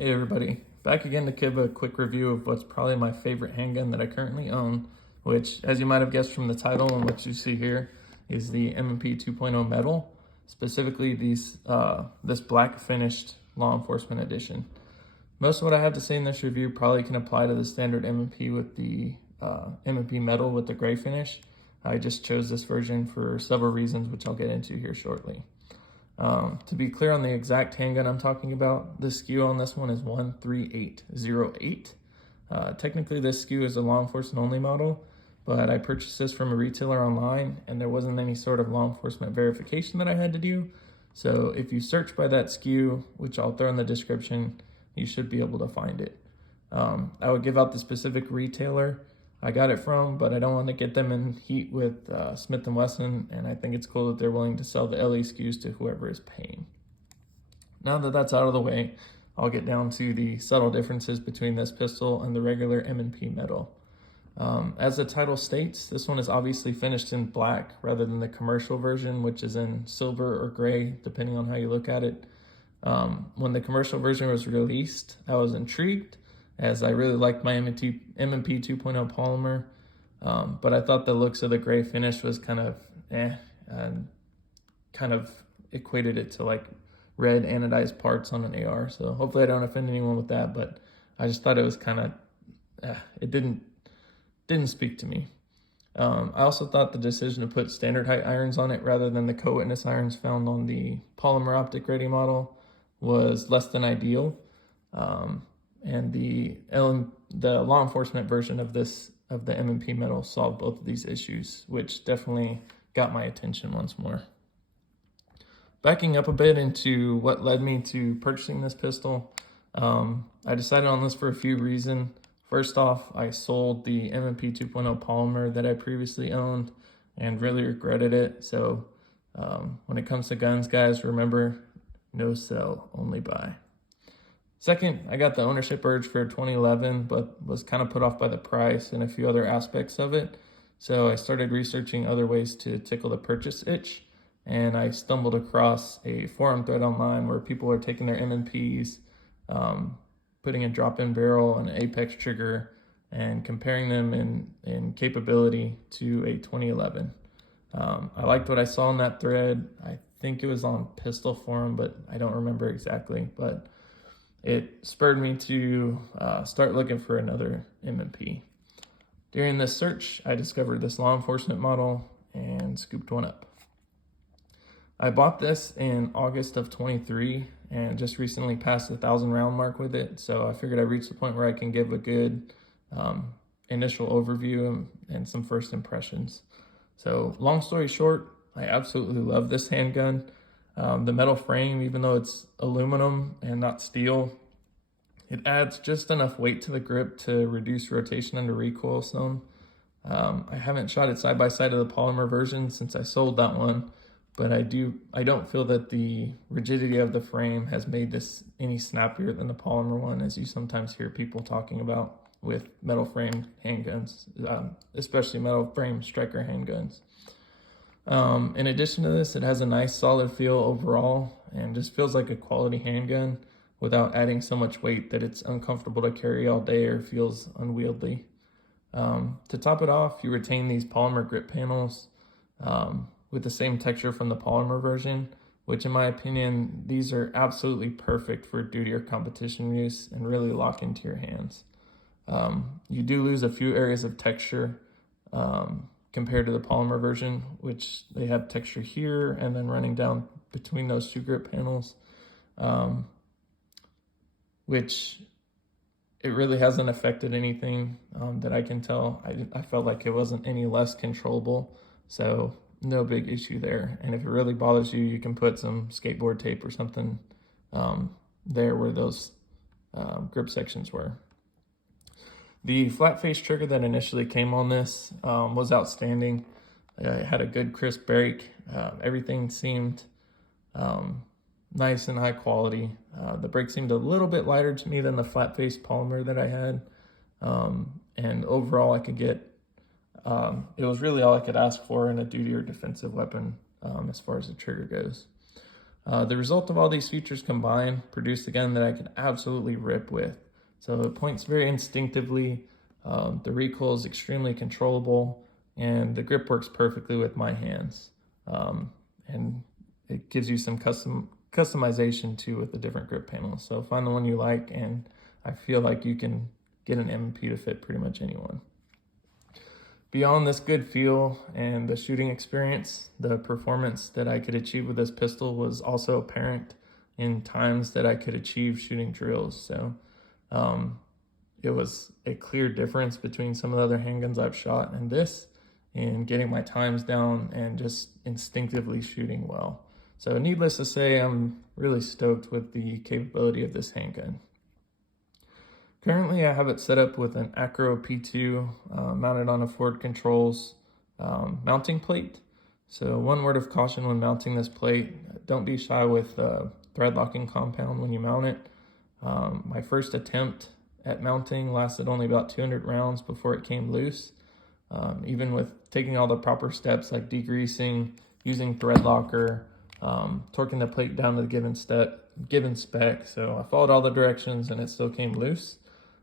Hey everybody, back again to give a quick review of what's probably my favorite handgun that I currently own, which, as you might have guessed from the title and what you see here, is the M&P 2.0 Metal, specifically this black finished law enforcement edition. Most of what I have to say in this review probably can apply to the standard M&P with the M&P Metal with the gray finish. I just chose this version for several reasons, which I'll get into here shortly. To be clear on the exact handgun I'm talking about, the SKU on this one is 13808. Technically this SKU is a law enforcement only model, but I purchased this from a retailer online and there wasn't any sort of law enforcement verification that I had to do. So if you search by that SKU, which I'll throw in the description, you should be able to find it. I would give out the specific retailer I got it from, but I don't want to get them in heat with Smith & Wesson, and I think it's cool that they're willing to sell the LE SKUs to whoever is paying. Now that that's out of the way, I'll get down to the subtle differences between this pistol and the regular M&P Metal. As the title states, this one is obviously finished in black rather than the commercial version, which is in silver or gray, depending on how you look at it. When the commercial version was released, I was intrigued, as I really liked my M&P 2.0 polymer, but I thought the looks of the gray finish was kind of and kind of equated it to like red anodized parts on an AR. So hopefully I don't offend anyone with that, but I just thought it was kind of, it didn't speak to me. I also thought the decision to put standard height irons on it rather than the co-witness irons found on the polymer optic ready model was less than ideal. And the law enforcement version of the M&P Metal solved both of these issues, which definitely got my attention once more. Backing up a bit into what led me to purchasing this pistol, I decided on this for a few reasons. First off, I sold the M&P 2.0 polymer that I previously owned and really regretted it. So when it comes to guns, guys, remember, no sell, only buy. Second, I got the ownership urge for 2011, but was kind of put off by the price and a few other aspects of it. So I started researching other ways to tickle the purchase itch, and I stumbled across a forum thread online where people are taking their M&Ps, putting a drop-in barrel and an Apex trigger, and comparing them in capability to a 2011. I liked what I saw in that thread. I think it was on Pistol Forum, but I don't remember exactly. But it spurred me to start looking for another M&P. During this search, I discovered this law enforcement model and scooped one up. I bought this in August of 23 and just recently passed the 1,000 round mark with it. So I figured I reached the point where I can give a good initial overview and some first impressions. So long story short, I absolutely love this handgun. The metal frame, even though it's aluminum and not steel, it adds just enough weight to the grip to reduce rotation under recoil some. I haven't shot it side by side of the polymer version since I sold that one, but I don't feel that the rigidity of the frame has made this any snappier than the polymer one, as you sometimes hear people talking about with metal frame handguns, especially metal frame striker handguns. In addition to this, it has a nice solid feel overall and just feels like a quality handgun without adding so much weight that it's uncomfortable to carry all day or feels unwieldy. To top it off, you retain these polymer grip panels with the same texture from the polymer version, which in my opinion, these are absolutely perfect for duty or competition use and really lock into your hands. You do lose a few areas of texture compared to the polymer version, which they have texture here and then running down between those two grip panels, which it really hasn't affected anything that I can tell. I felt like it wasn't any less controllable, so no big issue there. And if it really bothers you, you can put some skateboard tape or something there where those grip sections were. The flat face trigger that initially came on this was outstanding. It had a good crisp break. Everything seemed nice and high quality. The break seemed a little bit lighter to me than the flat face polymer that I had. And overall I could get, it was really all I could ask for in a duty or defensive weapon as far as the trigger goes. The result of all these features combined produced a gun that I could absolutely rip with. So it points very instinctively, the recoil is extremely controllable, and the grip works perfectly with my hands. And it gives you some customization too with the different grip panels. So find the one you like, and I feel like you can get an M&P to fit pretty much anyone. Beyond this good feel and the shooting experience, the performance that I could achieve with this pistol was also apparent in times that I could achieve shooting drills. So it was a clear difference between some of the other handguns I've shot and this, in getting my times down and just instinctively shooting well. So needless to say, I'm really stoked with the capability of this handgun. Currently, I have it set up with an Acro P2 mounted on a Ford Controls mounting plate. So one word of caution when mounting this plate: don't be shy with thread locking compound when you mount it. My first attempt at mounting lasted only about 200 rounds before it came loose. Even with taking all the proper steps like degreasing, using thread locker, torquing the plate down to the given spec. So I followed all the directions and it still came loose.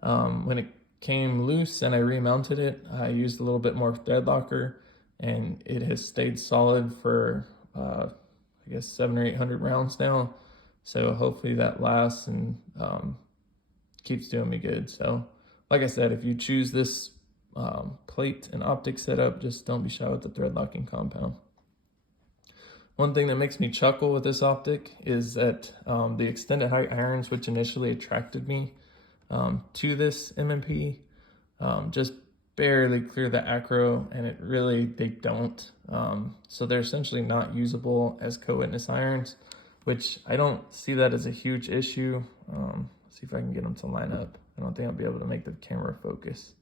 When it came loose and I remounted it, I used a little bit more thread locker, and it has stayed solid for I guess 700 or 800 rounds now. So hopefully that lasts and keeps doing me good. So like I said, if you choose this plate and optic setup, just don't be shy with the thread locking compound. One thing that makes me chuckle with this optic is that the extended height irons, which initially attracted me to this M&P, just barely clear the acro, and they don't. So they're essentially not usable as co-witness irons, which I don't see that as a huge issue. Let's see if I can get them to line up. I don't think I'll be able to make the camera focus.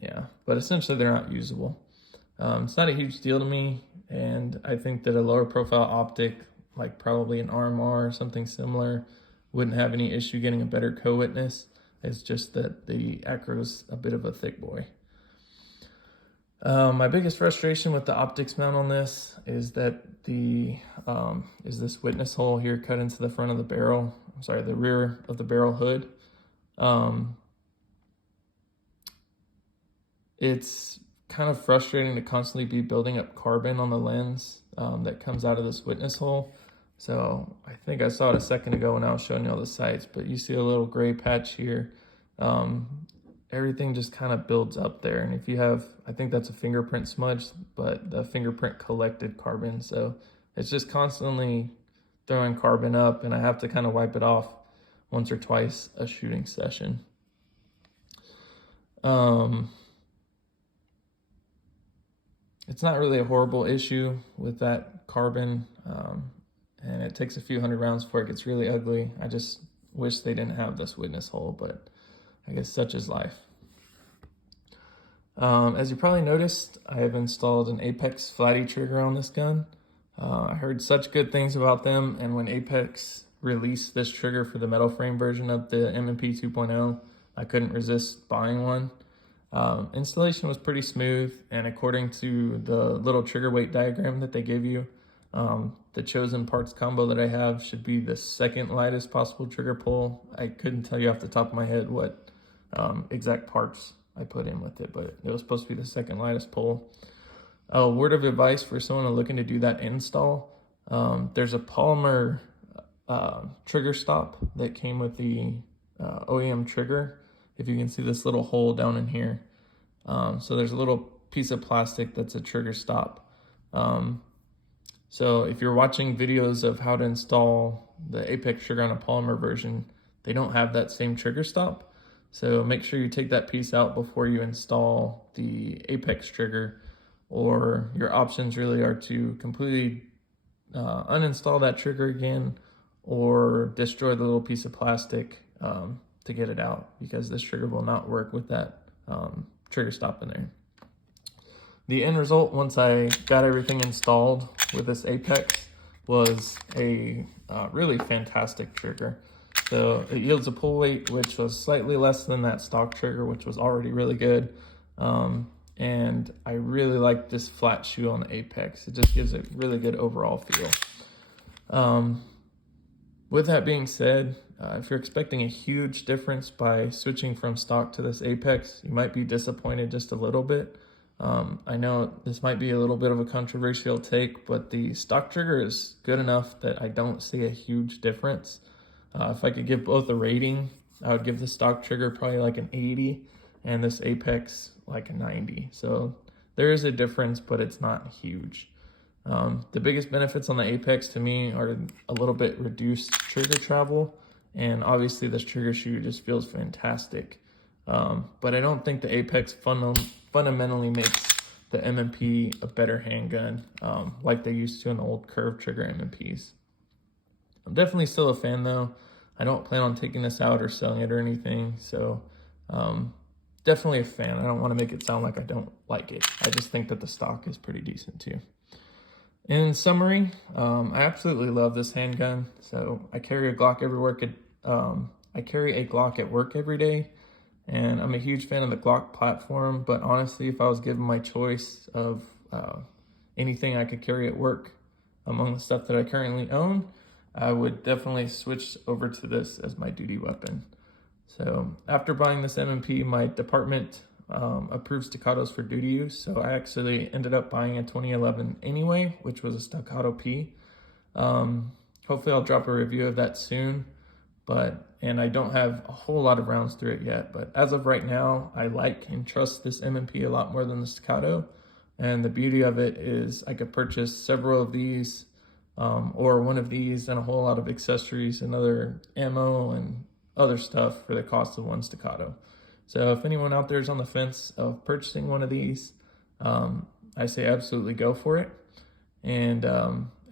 Yeah, but essentially they're not usable. It's not a huge deal to me, and I think that a lower profile optic, like probably an RMR or something similar, wouldn't have any issue getting a better co-witness. It's just that the Acro's a bit of a thick boy. My biggest frustration with the optics mount on this is that is this witness hole here cut into the front of the barrel. I'm sorry, the rear of the barrel hood. It's kind of frustrating to constantly be building up carbon on the lens that comes out of this witness hole. So I think I saw it a second ago when I was showing you all the sights, but you see a little gray patch here. Everything just kind of builds up there. And if you have, I think that's a fingerprint smudge, but the fingerprint collected carbon. So it's just constantly throwing carbon up, and I have to kind of wipe it off once or twice a shooting session. It's not really a horrible issue with that carbon. And it takes a few hundred rounds before it gets really ugly. I just wish they didn't have this witness hole, but I guess such is life. As you probably noticed, I have installed an Apex Flatty trigger on this gun. I heard such good things about them, and when Apex released this trigger for the metal frame version of the M&P 2.0, I couldn't resist buying one. Installation was pretty smooth, and according to the little trigger weight diagram that they give you, the chosen parts combo that I have should be the second lightest possible trigger pull. I couldn't tell you off the top of my head what exact parts I put in with it, but it was supposed to be the second lightest pull. A word of advice for someone looking to do that install: there's a polymer trigger stop that came with the OEM trigger. If you can see this little hole down in here. So there's a little piece of plastic that's a trigger stop. So if you're watching videos of how to install the Apex trigger on a polymer version, they don't have that same trigger stop. So make sure you take that piece out before you install the Apex trigger, or your options really are to completely uninstall that trigger again, or destroy the little piece of plastic to get it out, because this trigger will not work with that trigger stop in there. The end result, once I got everything installed with this Apex, was a really fantastic trigger. So it yields a pull weight which was slightly less than that stock trigger, which was already really good. And I really like this flat shoe on the Apex. It just gives a really good overall feel. With that being said, if you're expecting a huge difference by switching from stock to this Apex, you might be disappointed just a little bit. I know this might be a little bit of a controversial take, but the stock trigger is good enough that I don't see a huge difference. If I could give both a rating, I would give the stock trigger probably like an 80 and this Apex like a 90. So there is a difference, but it's not huge. The biggest benefits on the Apex to me are a little bit reduced trigger travel, and obviously this trigger shoe just feels fantastic. But I don't think the Apex fundamentally makes the M&P a better handgun like they used to in old curved trigger M&Ps. I'm definitely still a fan though. I don't plan on taking this out or selling it or anything, so definitely a fan. I don't want to make it sound like I don't like it. I just think that the stock is pretty decent too. In summary, I absolutely love this handgun. So I carry a Glock everywhere. I carry a Glock at work every day, and I'm a huge fan of the Glock platform. But honestly, if I was given my choice of anything I could carry at work among the stuff that I currently own, I would definitely switch over to this as my duty weapon. So after buying this M&P, my department approves Staccatos for duty use. So I actually ended up buying a 2011 anyway, which was a Staccato P. Hopefully I'll drop a review of that soon, and I don't have a whole lot of rounds through it yet, but as of right now, I like and trust this M&P a lot more than the Staccato. And the beauty of it is I could purchase several of these or one of these and a whole lot of accessories and other ammo and other stuff for the cost of one Staccato. So if anyone out there is on the fence of purchasing one of these, I say absolutely go for it. And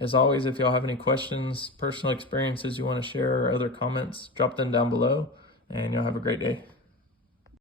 as always, if y'all have any questions, personal experiences you want to share, or other comments, drop them down below, and y'all have a great day.